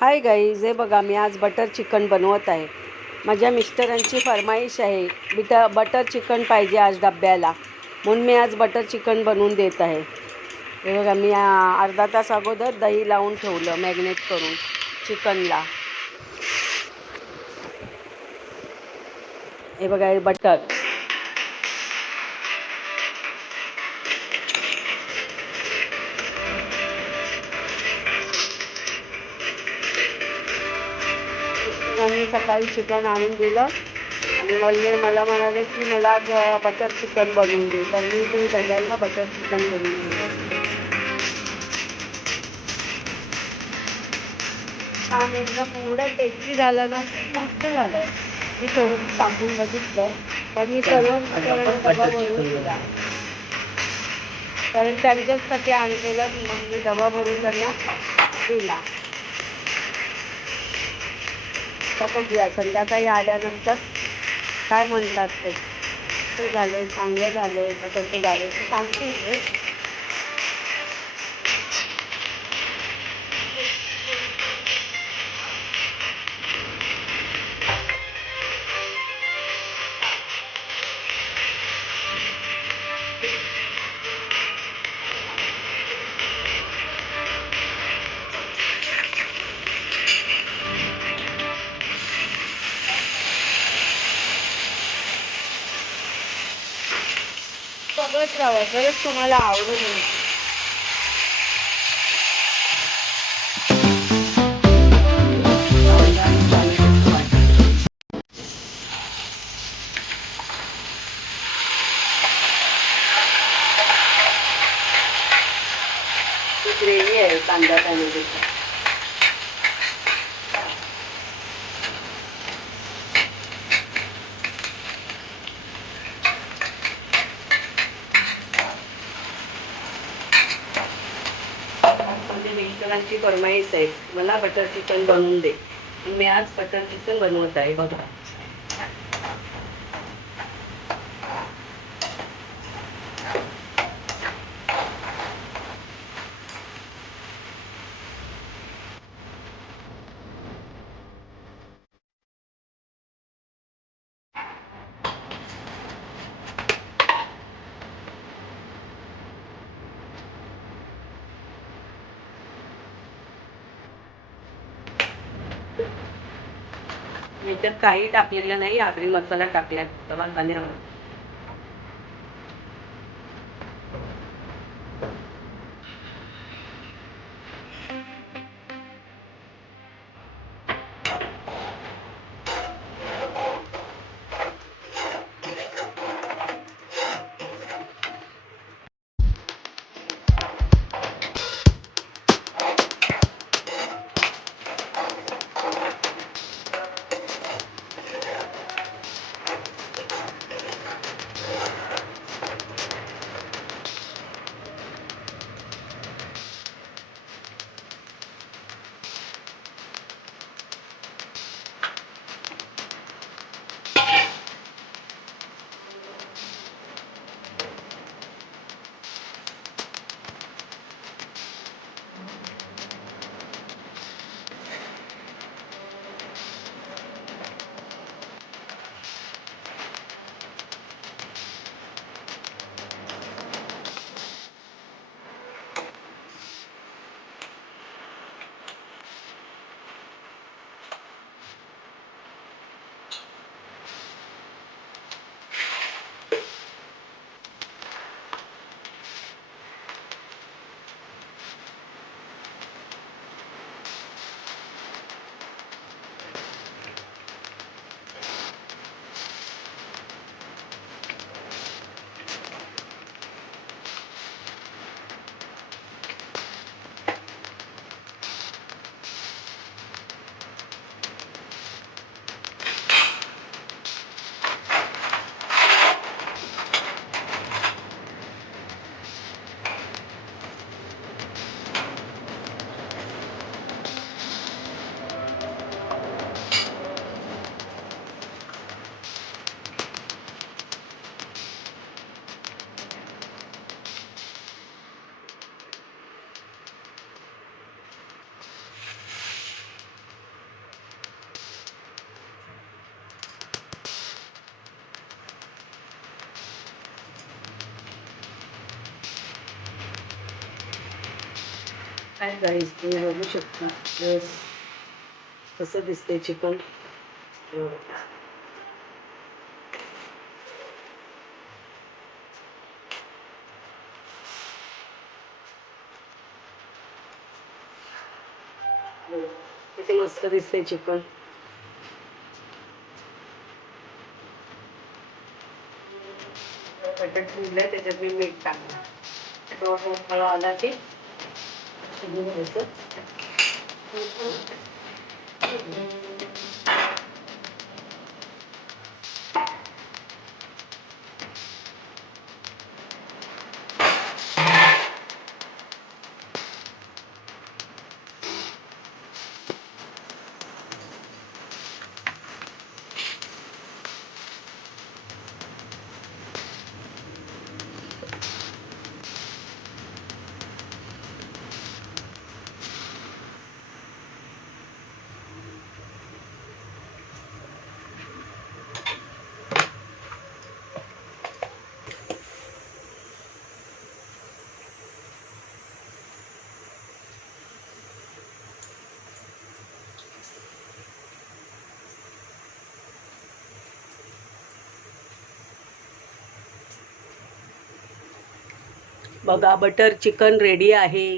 Hi guys, हे बघा मी आज बटर चिकन बनवत आहे. माझ्या मिस्टरांची फरमाईश आहे, बटर चिकन पाहिजे आज डब्याला, म्हणून मी आज बटर चिकन बनवून देत आहे. हे बघा मी अर्धा तास अगोदर दही लावून ठेवलं मॅग्नेट करून चिकनला. हे बघा हे बटर. आणि सकाळी चिकन आणून दिलं आणि मला म्हणाले की मला आज बटर चिकन बनवून दे, तर मी सगळ्यांना बटर चिकन बनवून दिलं. छान एकदम एवढं टेस्टी झालं ना, मस्त झालं. मी थोडं टाकून बघितलं तर मी सर्व डबा भरून दिला, कारण त्यांच्याचसाठी आणलेलं मग मी डबा भरून त्यांना दिला. बघूया संध्याकाळी आल्यानंतर काय म्हणतात ते झाले, चांगले झाले कसे झाले ते सांगते. सगळंच राहावं तरच तुम्हाला आवडून. ग्रेव्ही आहे कांदा टॅमॅटोची. माझ्या मिस्टरांची फरमाईश आहे, मला बटर चिकन बनवून दे. मी आज बटर चिकन बनवत आहे. बघा याच्यात काही टाकलेलं नाही, आगरी मसाला टाकला धन्यवाद. काय गाईस तुम्ही बघू शकता कसं दिसतंय चिकन. किती मस्त दिसतंय चिकन. बटर ठेवलंय त्याच्यात मी मीठ टाकलं. तो मला आला की शिजून घ्यायचं. बघा बटर चिकन रेडी आहे.